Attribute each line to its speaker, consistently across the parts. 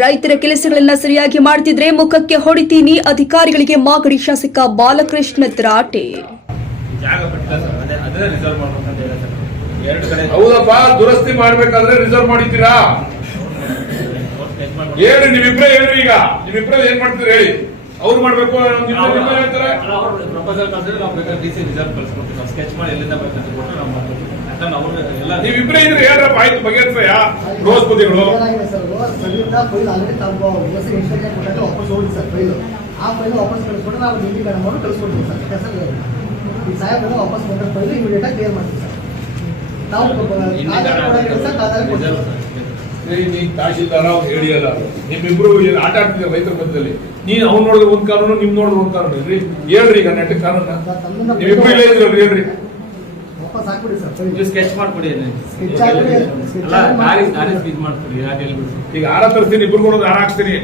Speaker 1: ರೈತರ ಕೆಲಸಗಳೆಲ್ಲ ಸರಿಯಾಗಿ ಮಾಡ್ತಿದ್ರೆ ಮುಖಕ್ಕೆ ಹೊಡಿತೀನಿ ಅಧಿಕಾರಿಗಳಿಗೆ ಮಾಗಡಿ ಶಾಸಕ ಬಾಲಕೃಷ್ಣ ತ್ರಾಟೆ
Speaker 2: ಹೌದಪ್ಪ ದುರಸ್ತಿ ಮಾಡ್ಬೇಕಾದ್ರೆ ರಿಸರ್ವ್ ಮಾಡಿದ್ದೀರಾ?
Speaker 3: ಏನು
Speaker 2: ಹೇಳಿ ನೀವಿಬ್ರೇ ಹೇಳಿ ಈಗ? ನಿಮ್ಮಿಬ್ರೆ ಏನ್ ಮಾಡ್ತೀರಿ ಹೇಳಿ. ಅವ್ರು ಮಾಡ್ಬೇಕು
Speaker 3: ಪ್ರಪೋಸಲ್ ಕಳ್ಸಿದ್ರೆ ನಾವು ಬೇಕಾದ್ರೆ ಡಿ ಸಿ ರಿಸರ್ವ್ ಕಳ್ಸ್ಕೊಡ್ತೀವಿ ನಾವು ಸ್ಕೆಚ್ ಮಾಡಿ ಎಲ್ಲಿಂದ ಕೊಟ್ಟು ನಾವು ಯಾಕಂದ್ರೆ ಅವ್ರು ಎಲ್ಲ
Speaker 2: ಇದ್ರೆ ಹೇಳ್ರಪ್ಪ ಆಯ್ತು ಬಗೆಹರಿಸಯ್ಯ ರೋಸ್
Speaker 4: ಸರ್ ಹೋಗಿ ಸರ್ ಫೈಲ್ ಆ ಫೈಲ್ ವಾಪಸ್ ಕಳಿಸ್ಬಿಟ್ಟು ನಾವು ಡಿಗ್ರಿ ಮೇಡಮ್ ಅವರು ಕಳಿಸ್ಕೊಡ್ತೀವಿ ಸರ್ ಕೆಲಸ ಈ ವಾಪಸ್ ಬಂದ ಫೈಲ್ ಇಮಿಡಿಯೇಟ್ ಆಗಿ ಕ್ಲಿಯರ್ ಮಾಡ್ತೀವಿ ಸರ್ ನಾವು ಕಾಗದ ಕೊಡೋ ಕೆಲಸ ಕಾಗದ ಕೊಡ್ತೀವಿ
Speaker 2: ಏ, ನೀ ತಹಶೀಲ್ದಾರ ಅವ್ರು ಹೇಳಿಯಲ್ಲ. ನಿಮ್ಮಿಬ್ರು ಏನು ಆಟ ಆಡ್ತಿದ್ದೀರ ರೈತರ ಮಧ್ಯದಲ್ಲಿ ನೀನ್ ಅವ್ನು ನೋಡಿದ್ರೆ ಒಂದ್ ಕಾನೂನು ನಿಮ್ ನೋಡಿದ್ರೆ ಒಂದ್ ಕಾನೂನು. ಇಲ್ರಿ ಹೇಳ್ರಿ ಈಗ ನೆಟ್ಟ ಕಾನೂನ. ನಿಮ್ಮಿಬ್ರು ಇಲ್ಲೇ ಇದ್ರಲ್ರಿ ಹೇಳ್ರಿ.
Speaker 3: ಸ್ಕೆಚ್ ಮಾಡ್ಕೊಡಿ
Speaker 2: ಈಗ ಹಾರ ತರ್ತೀನಿ ಇಬ್ರು ನೋಡೋದು ಹಾರ ಹಾಕ್ತೀನಿ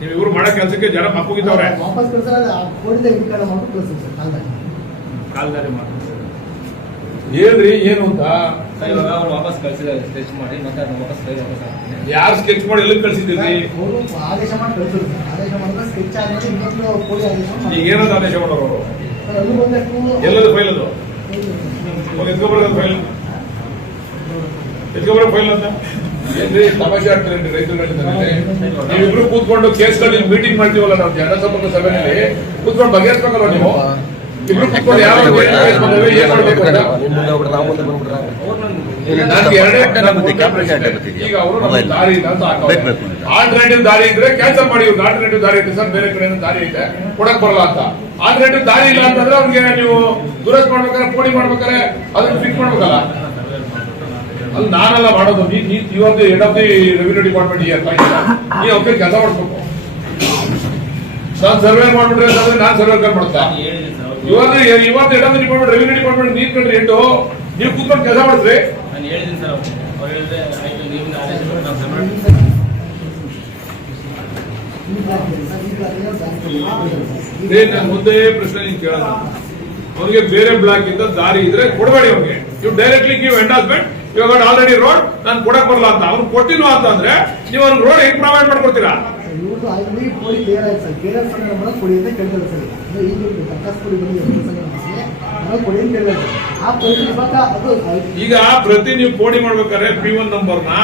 Speaker 2: ನೀವಿಬ್ರು ಮಾಡೋ ಕೆಲಸಕ್ಕೆ ಜನ ಮಪ್ಪುಗಿದ್ದವ್ರೆ
Speaker 4: ವಾಪಸ್ ಕಳಿಸಲ್ಲ ಕೋಡಿದ ಇಂಡಿಕೇಟ್ ಮಾಡ್ಬಿಟ್ಟು ಕಳಿಸ್ತೀವಿ ಸರ್ ಕಾಲ್ದಾಗ
Speaker 3: ಕಾಲ್ ದಾರಿ
Speaker 2: ಹೇಳ್ರಿ ಏನು ಅಂತ?
Speaker 3: ಇವಾಗ ಅವ್ರು ವಾಪಸ್ ಕಳ್ಸಿದ್ದಾರೆ ಸ್ಕೆಚ್ ಮಾಡಿ ಮತ್ತೆ ಅದನ್ನ ವಾಪಸ್ ಕೈ ವಾಪಸ್ ಹಾಕ್ತೀನಿ.
Speaker 2: ಯಾರು ಸ್ಕೆಚ್ ಮಾಡಿ ಎಲ್ಲಿ ಕಳ್ಸಿದ್ದೀರಿ?
Speaker 4: ಅವರು ಆದೇಶ ಮಾಡಿ ಕಳಿಸಿದ್ರು. ಆದೇಶ ಮಾಡಿದ್ರೆ ಸ್ಕೆಚ್ ಆದ್ಮೇಲೆ ಇನ್ನೊಂದು ಕೋಡಿ ಆದೇಶ ಮಾಡಿ
Speaker 2: ಈಗ ಏನದು ಆದೇಶ ಮಾಡೋರು ಅವರು?
Speaker 4: ಎಲ್ಲದು ಅದು ಬಂದಷ್ಟು
Speaker 2: ಎಲ್ಲದ ಫೈಲ್ ಅದು? ಎತ್ಕೊಬರೋದು ಫೈಲ್ ಎತ್ಕೊಬರೋ ಫೈಲ್ ಅಂತ? ಏನ್ರಿ ತಮಾಷೆ ಆಗ್ತಾರೆ ನೀವಿಬ್ರು ಕೂತ್ಕೊಂಡು ಕೇಸ್ಗಳು ಮೀಟಿಂಗ್ ಮಾಡ್ತೀವಲ್ಲ ನಾವು ಜನಸಂಪರ್ಕ ಸಭೆಯಲ್ಲಿ ಕೂತ್ಕೊಂಡು ಬಗೆಹರಿಸ್ಬೇಕಲ್ವ ನೀವು? ಅಂತ ಅಂತ. ಆಲ್ಟರ್ನೇಟಿವ್ ದಾರಿ ಇದ್ರೆ ಕ್ಯಾನ್ಸಲ್ ಮಾಡಿ ಆಲ್ಟರ್ನೇಟಿವ್ ದಾರಿ ಇದೆ ಸರ್ ಬೇರೆ ಕಡೆ ದಾರಿ ಇದೆ ಕೊಡಕ್ ಬರಲ್ಲ ಅಂತ. ಆಲ್ಟರ್ನೇಟಿವ್ ದಾರಿ ಇಲ್ಲ ಅಂತಂದ್ರೆ ಅವ್ರಿಗೆ ನೀವು ದುರಸ್ ಮಾಡ್ಬೇಕಾದ್ರೆ ಪೋಡಿ ಮಾಡ್ಬೇಕಾದ್ರೆ ಅದನ್ನ ಫಿಕ್ಸ್ ಮಾಡ್ಬೇಕಲ್ಲ. ಅಲ್ಲಿ ನಾನೆಲ್ಲ ಮಾಡೋದು. ನೀವು head of the revenue department year ನೀವು ಅವ್ರಿಗೆ ಕೆಲಸ ಮಾಡ್ಬೇಕು ನಾನು ಸರ್ವೆ ಮಾಡ್ಬಿಟ್ರೆ ಅಂತಂದ್ರೆ ನಾನು ಸರ್ವೆ ಮಾಡ್ತಾ
Speaker 3: ಅವ್ರು-
Speaker 2: ಇವತ್ತು ಇವತ್ತು head of the department revenue department ನೀರ್ ಕಂಡ್ರಿ ಎಂಟು. ನೀವು ಕೂತ್ಕೊಂಡು ಕೆಲಸ ಮಾಡಿದ್ರಿ
Speaker 3: ನಾನು ಹೇಳಿದ್ದೀನಿ ಸರ್ ಅವ್ರು. ಅವ್ರು ಹೇಳಿದ್ರೆ ಆಯ್ತು ನೀವು ಆದೇಶ ಕೊಟ್ಟು ನಾವು ಸೆಪರೇಟ್
Speaker 2: ಇದೇ ನಾನು ಮುಂದೆ ಪ್ರಶ್ನೆ ನೀನು ಕೇಳೋಣ ಅವನಿಗೆ ಬೇರೆ ಬ್ಲಾಕ್ ಇಂದ ದಾರಿ ಇದ್ರೆ ಕೊಡಬೇಡಿ ಅವ್ನಿಗೆ. ನೀವು ಡೈರೆಕ್ಟ್ಲಿ ನೀವು ಎಂಡಾಸ್ಮೆಂಟ್ ಇವಾಗ ಆಲ್ರೆಡಿ ರೋಡ್ ನಾನು ಕೊಡಕ್ ಬರಲ್ಲ ಅಂತ. ಅವ್ನು ಕೊಟ್ಟಿಲ್ವಾ ಅಂತಂದ್ರೆ ನೀವು ಅವ್ನಿಗೆ ರೋಡ್ ಹೆಂಗ್ ಪ್ರೊವೈಡ್ ಮಾಡ್ಕೊಡ್ತೀರಾ?
Speaker 4: ಇವ್ರದ್ದು ಆಲ್ರೆಡಿ ಪೋಡಿ ಕ್ಲಿಯರ್ ಆಯ್ತು ಸರ್. ಕ್ಲಿಯರ್ ಸಂಘ ನಮ್ಮನ್ನ ಕೊಡಿ ಅಂತ ಕೇಳ್ತಾರೆ ಸರ್. ಅದು ಈಗ ಕರ್ಕಾಸ್ ಕೊಡಿ ಬಂದು ಎಷ್ಟು ಮಾಡಿಸಿ ನಮಗೆ ಕೊಡಿ ಅಂತ ಕೇಳಿದ್ರೆ ಆ ಪೋಡಿ ಇವಾಗ ಅದು
Speaker 2: ಈಗ ಪ್ರತಿ ನೀವು ಪೋಡಿ ಮಾಡ್ಬೇಕಾದ್ರೆ ಪಿ ಒನ್ ನಂಬರ್ನ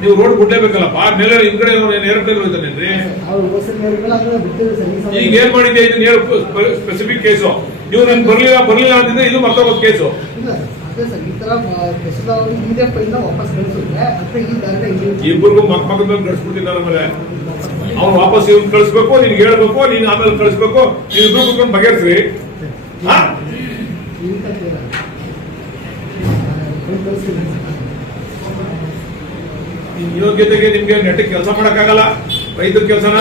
Speaker 2: ನೀವು ರೋಡ್ ಕೊಡ್ಲೇಬೇಕಲ್ಲಪ್ಪ ಮೇಲೆ ಹಿಂದ್ಗಡೆ ಏರ್ಪ್ಲೇನ್ ಹೋಯ್ತಾನೇನ್ರಿ
Speaker 4: ಅವರು ಹೊಸ ಮೇಲೆ ಅದು ಬಿಟ್ಟಿದೆ ಸರ್. ಈ
Speaker 2: ಈಗ
Speaker 4: ಏನು
Speaker 2: ಏನ್ ಮಾಡಿದ್ದೆ ಇದು ಸ್ಪೆಸಿಫಿಕ್ ಕೇಸು ಇವ್ ನನ್ ಬರ್ಲಿಲ್ಲ ಬರ್ಲಿಲ್ಲ ಅಂತಿದ್ರೆ ಇದು ಮತ್ತೊಂದು ಕೇಸು
Speaker 4: ಸರ್.
Speaker 2: ಇಬ್ಬರಿಗೂ ಮಕ್ಕ ಮಕ್ಕದ ಮೇಲೆ ಕಳ್ಸ್ಬಿಡ್ತಿದ್ದಾರೆ ಆಮೇಲೆ ಅವ್ನು ವಾಪಸ್ ಇವ್ನು ಕಳಿಸ್ಬೇಕು ನಿನ್ಗೆ ಹೇಳ್ಬೇಕು, ನೀನ್ ಆಮೇಲೆ ಕಳಿಸ್ಬೇಕು, ನೀನ್ ಇಬ್ರು ಕುತ್ಕೊಂಡು ಯೋಗ್ಯತೆಗೆ ನಿಮ್ಗೆ ನೆಟ್ಟಿಗೆ ಕೆಲಸ ಮಾಡಕ್ಕಾಗಲ್ಲ ರೈತರ ಕೆಲಸನ.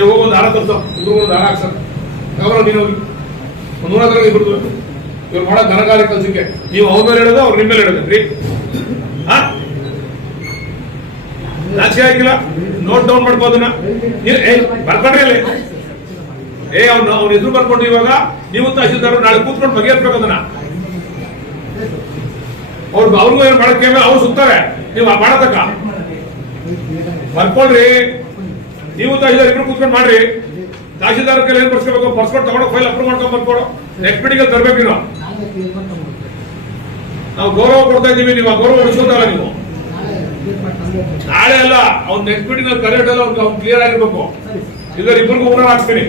Speaker 2: ಹೋಗಿ ಒಂದು ಹಾರ ತರ್ಸೋ ಒಂದು ಹಾರ ಹಾಕ್ಸ. ಅವರ ನೀನು ಹೋಗಿ? ಒಂದು ನೂರ ಇವ್ರು ಮಾಡೋ ಘನಕಾರ್ಯ ಕೆಲಸಕ್ಕೆ. ನೀವು ಅವ್ರ ಮೇಲೆ ಹೇಳೋದು ಅವ್ರು ನಿಮ್ಮ ಮೇಲೆ ಹೇಳೋದ್ರಿ ನಾಚಿಕೆ ಆಗಿಲ್ಲ ನೋಟ್ ಡೌನ್ ಮಾಡ್ಕೋದನ್ನ ಬರ್ಕೊಂಡ್ರಿ ಅಲ್ಲಿ. ಏ, ಅವ್ನು ಅವ್ನ ಎದುರು ಬರ್ಕೊಂಡು ಇವಾಗ ನೀವು ತಹಶೀಲ್ದಾರ್ ನಾಳೆ ಕೂತ್ಕೊಂಡು ಬಗೆಹರಿಸ್ಬೇಕು ಅದನ್ನ. ಅವ್ರು ಅವ್ರಿಗೂ ಏನ್ ಮಾಡಕ್ಕೆ ಅವ್ರು ಸುತ್ತಾರೆ. ನೀವು ಮಾಡತಕ್ಕ ಬರ್ಕೊಳ್ರಿ. ನೀವು ತಹಶೀಲ್ದಾರ್ ಇಬ್ರು ಕೂತ್ಕೊಂಡು ಮಾಡ್ರಿ. ತಹಶೀಲ್ದಾರ್ ಕೈಲಿ ಏನ್ ಬರ್ಸ್ಕೋಬೇಕು ಬರ್ಸ್ಕೊಂಡು ತಗೊಂಡು ಫೈಲ್ ಅಪ್ರೂವ್ ಮಾಡ್ಕೊಂಡು ಬರ್ಕೊಡು. ನೆಕ್ಸ್ಟ್ ಮೀಟಿಂಗ್ ತರಬೇಕು ನೀವು ಗೌರವ ಕೊಡ್ತಾ ಇದೀವಿ ನೀವು ಗೌರವ ಉಳಿಸೋದಲ್ಲ ನೀವು.
Speaker 4: ನಾಳೆ
Speaker 2: ಅಲ್ಲ ಅವ್ನು ನೆಕ್ಸ್ಟ್ ಮೀಟಿಂಗ್ ಅಲ್ಲಿ ಕರೆಕ್ಟ್ ಅವ್ನು ಅವ್ನು ಕ್ಲಿಯರ್ ಆಗಿರ್ಬೇಕು. ಇಲ್ಲ ಇಬ್ಬರಿಗೂ ಊರ ಹಾಕ್ತೀನಿ.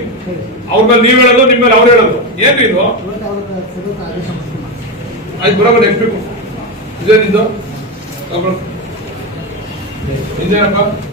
Speaker 2: ಅವ್ರ ಮೇಲೆ ನೀವ್ ಹೇಳೋದು ನಿಮ್ಮ ಮೇಲೆ ಅವ್ರು ಹೇಳೋದು. ಏನು ಇದು ಆಯ್ತು ಬರೋબર ನೆಕ್ಸ್ಟ್ ವೀಕು ಇದೇನಿದ್ದು ಇದೇನಪ್ಪ